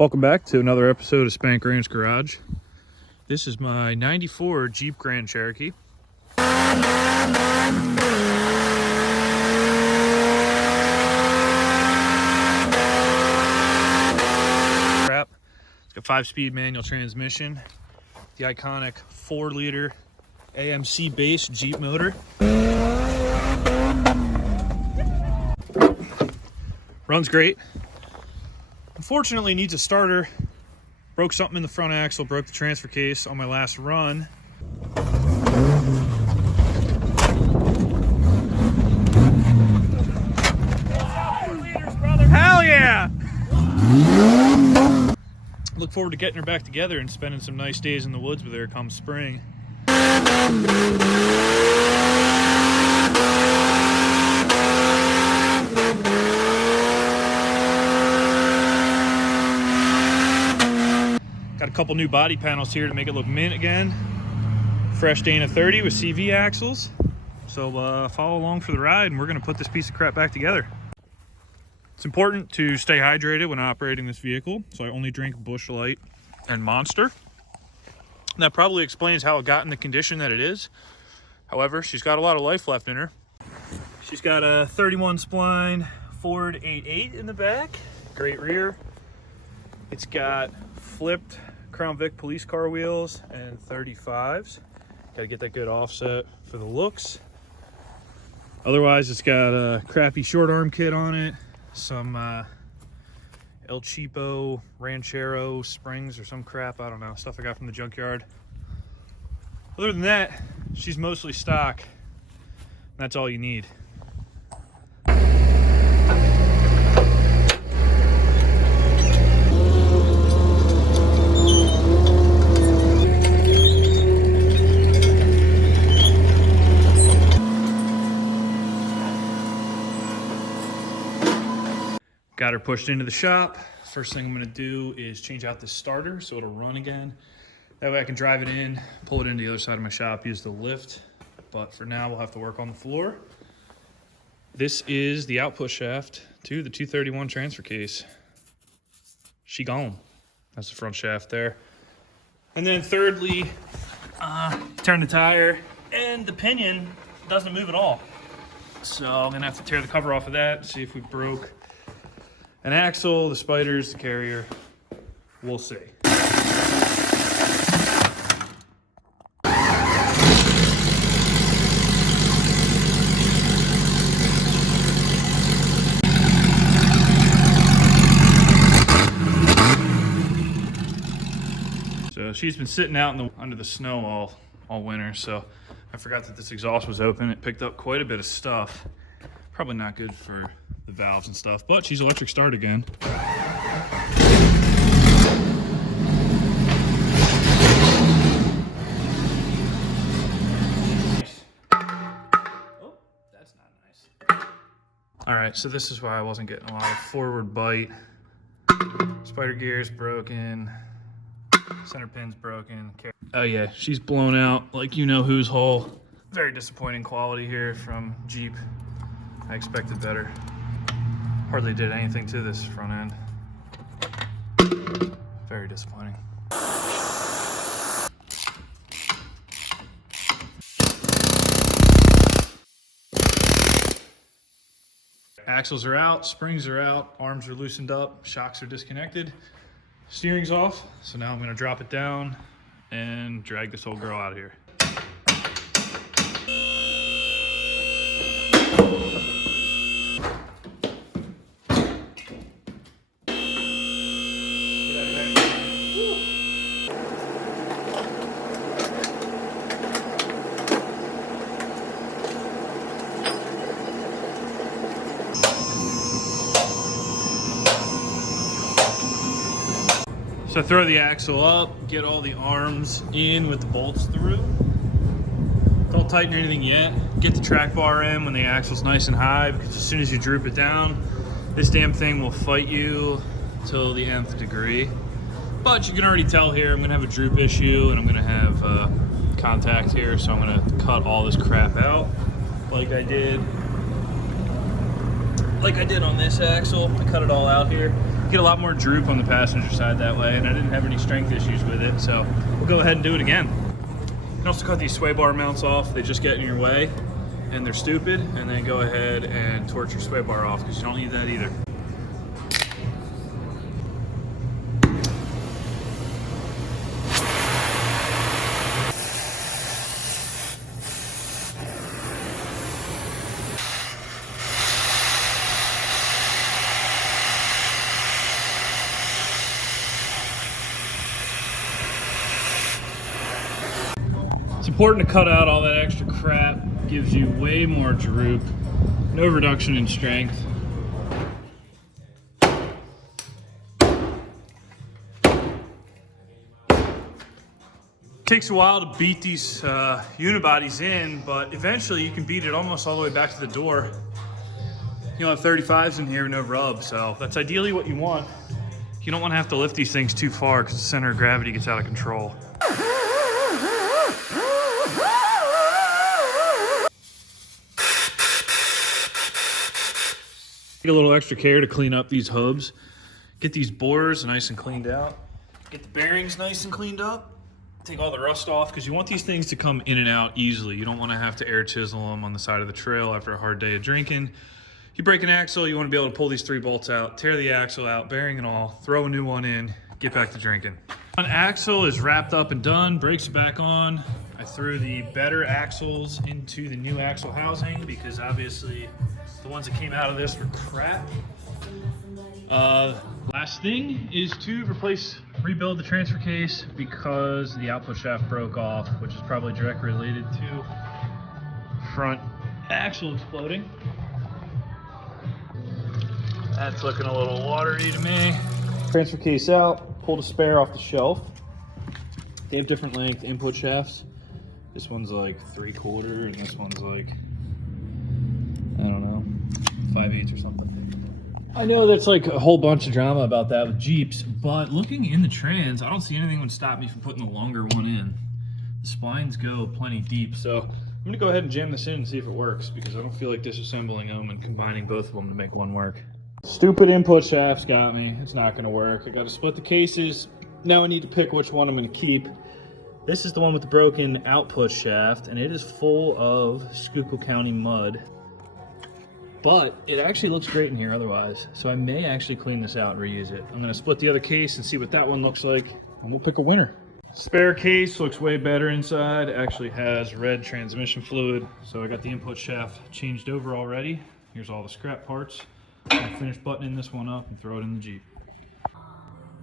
Welcome back to another episode of Spank Ranch Garage. This is my 94 Jeep Grand Cherokee. Crap. It's got 5-speed manual transmission. The iconic 4-liter AMC base Jeep motor. Runs great. Unfortunately, needs a starter. Broke something in the front axle, broke the transfer case on my last run. Hell yeah! Look forward to getting her back together and spending some nice days in the woods with her come spring. Got a couple new body panels here to make it look mint again. Fresh Dana 30 with CV axles. So follow along for the ride and we're gonna put this piece of crap back together. It's important to stay hydrated when operating this vehicle, so I only drink Busch Light and Monster. And that probably explains how it got in the condition that it is. However, she's got a lot of life left in her. She's got a 31 spline Ford 88 in the back, great rear. It's got flipped Crown Vic police car wheels and 35s. Got to get that good offset for the looks. Otherwise, it's got a crappy short arm kit on it, some El Cheapo Ranchero springs or some crap, I don't know, stuff I got from the junkyard. Other than that, she's mostly stock. That's all you need. Got her pushed into the shop. First thing I'm gonna do is change out the starter so it'll run again. That way I can drive it in, pull it into the other side of my shop, use the lift. But for now, we'll have to work on the floor. This is the output shaft to the 231 transfer case. She gone. That's the front shaft there. And then thirdly, turn the tire and the pinion doesn't move at all. So I'm gonna have to tear the cover off of that, see if we broke an axle, the spiders, the carrier. We'll see. So she's been sitting out under the snow all winter, so I forgot that this exhaust was open. It picked up quite a bit of stuff. Probably not good for the valves and stuff, but she's electric start again. Oh, that's not nice. All right, so this is why I wasn't getting a lot of forward bite. Spider gear's broken, center pin's broken. Oh yeah, she's blown out like you know whose hole. Very disappointing quality here from Jeep. I expected better. Hardly did anything to this front end. Very disappointing. Axles are out, springs are out, arms are loosened up, shocks are disconnected, steering's off. So now I'm gonna drop it down and drag this old girl out of here. So throw the axle up, get all the arms in with the bolts through. Don't tighten or anything yet. Get the track bar in when the axle's nice and high, because as soon as you droop it down, this damn thing will fight you till the nth degree. But you can already tell here, I'm gonna have a droop issue and I'm gonna have contact here, so I'm gonna cut all this crap out like I did on this axle. I cut it all out here. Get a lot more droop on the passenger side that way, and I didn't have any strength issues with it, so we'll go ahead and do it again. You can also cut these sway bar mounts off. They just get in your way and they're stupid, and then go ahead and torch your sway bar off because you don't need that either. It's important to cut out all that extra crap. Gives you way more droop, no reduction in strength. Takes a while to beat these unibodies in, but eventually you can beat it almost all the way back to the door. You'll have 35s in here, no rub, so that's ideally what you want. You don't want to have to lift these things too far because the center of gravity gets out of control. Get a little extra care to clean up these hubs. Get these bores nice and cleaned out. Get the bearings nice and cleaned up. Take all the rust off because you want these things to come in and out easily. You don't want to have to air chisel them on the side of the trail after a hard day of drinking. You break an axle, you want to be able to pull these 3 bolts out, tear the axle out, bearing and all, throw a new one in, get back to drinking. One axle is wrapped up and done, brakes are back on. I threw the better axles into the new axle housing because obviously the ones that came out of this were crap. Last thing is to rebuild the transfer case because the output shaft broke off, which is probably directly related to front axle exploding. That's looking a little watery to me. Transfer case out, pulled a spare off the shelf. They have different length input shafts. This one's like 3/4 and this one's like, I don't know, 5/8 or something. I know that's like a whole bunch of drama about that with Jeeps, but looking in the trans, I don't see anything that would stop me from putting the longer one in. The splines go plenty deep, so I'm gonna go ahead and jam this in and see if it works because I don't feel like disassembling them and combining both of them to make one work. Stupid input shafts got me. It's not gonna work. I gotta split the cases. Now I need to pick which one I'm gonna keep. This is the one with the broken output shaft, and it is full of Schuylkill County mud. But it actually looks great in here otherwise, so I may actually clean this out and reuse it. I'm gonna split the other case and see what that one looks like, and we'll pick a winner. Spare case looks way better inside. It actually has red transmission fluid, so I got the input shaft changed over already. Here's all the scrap parts. I'll finish buttoning this one up and throw it in the Jeep.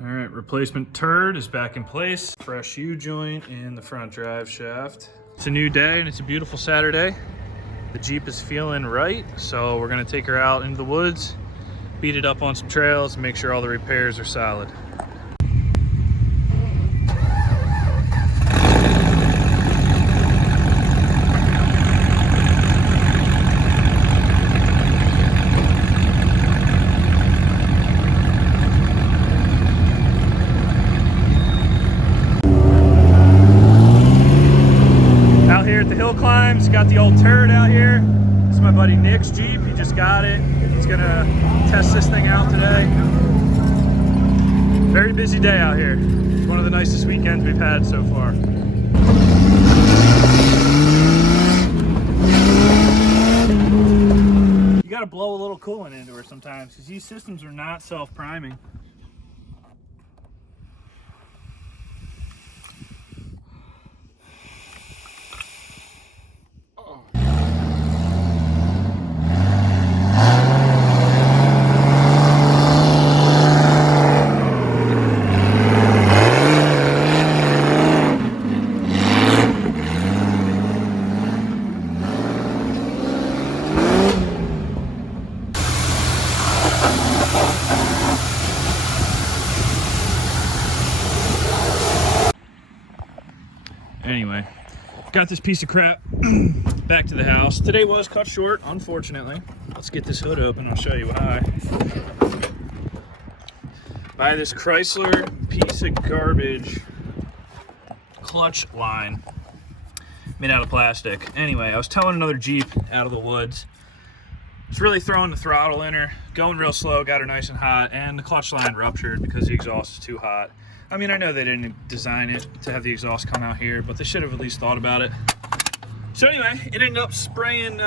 All right, replacement turd is back in place. Fresh U-joint in the front drive shaft. It's a new day and it's a beautiful Saturday. The Jeep is feeling right, so we're gonna take her out into the woods, beat it up on some trails, and make sure all the repairs are solid. Out here at the hill climbs, got the old turd out here. This is my buddy Nick's Jeep. He just got it. He's gonna test this thing out today. Very busy day out here. It's one of the nicest weekends we've had so far. You gotta blow a little coolant into her sometimes because these systems are not self-priming. Anyway, got this piece of crap back to the house. Today was cut short, unfortunately. Let's get this hood open, I'll show you why. Buy this Chrysler piece of garbage clutch line made out of plastic. Anyway, I was towing another Jeep out of the woods. It's really throwing the throttle in her, going real slow, got her nice and hot, and the clutch line ruptured because the exhaust is too hot. I mean, I know they didn't design it to have the exhaust come out here, but they should have at least thought about it. So anyway, it ended up spraying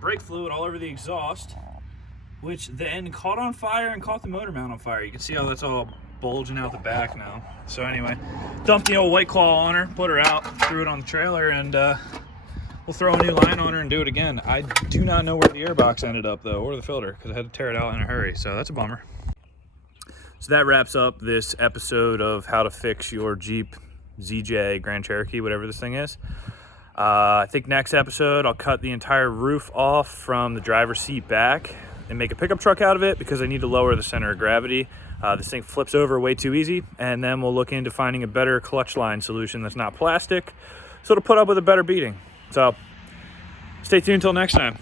brake fluid all over the exhaust, which then caught on fire and caught the motor mount on fire. You can see how that's all bulging out the back now. So anyway, dumped the old White Claw on her, put her out, threw it on the trailer, and we'll throw a new line on her and do it again. I do not know where the airbox ended up though, or the filter, because I had to tear it out in a hurry, so that's a bummer. So that wraps up this episode of how to fix your Jeep ZJ Grand Cherokee, whatever this thing is. I think next episode I'll cut the entire roof off from the driver's seat back and make a pickup truck out of it because I need to lower the center of gravity. This thing flips over way too easy, and then we'll look into finding a better clutch line solution that's not plastic, so it'll put up with a better beating. So stay tuned until next time.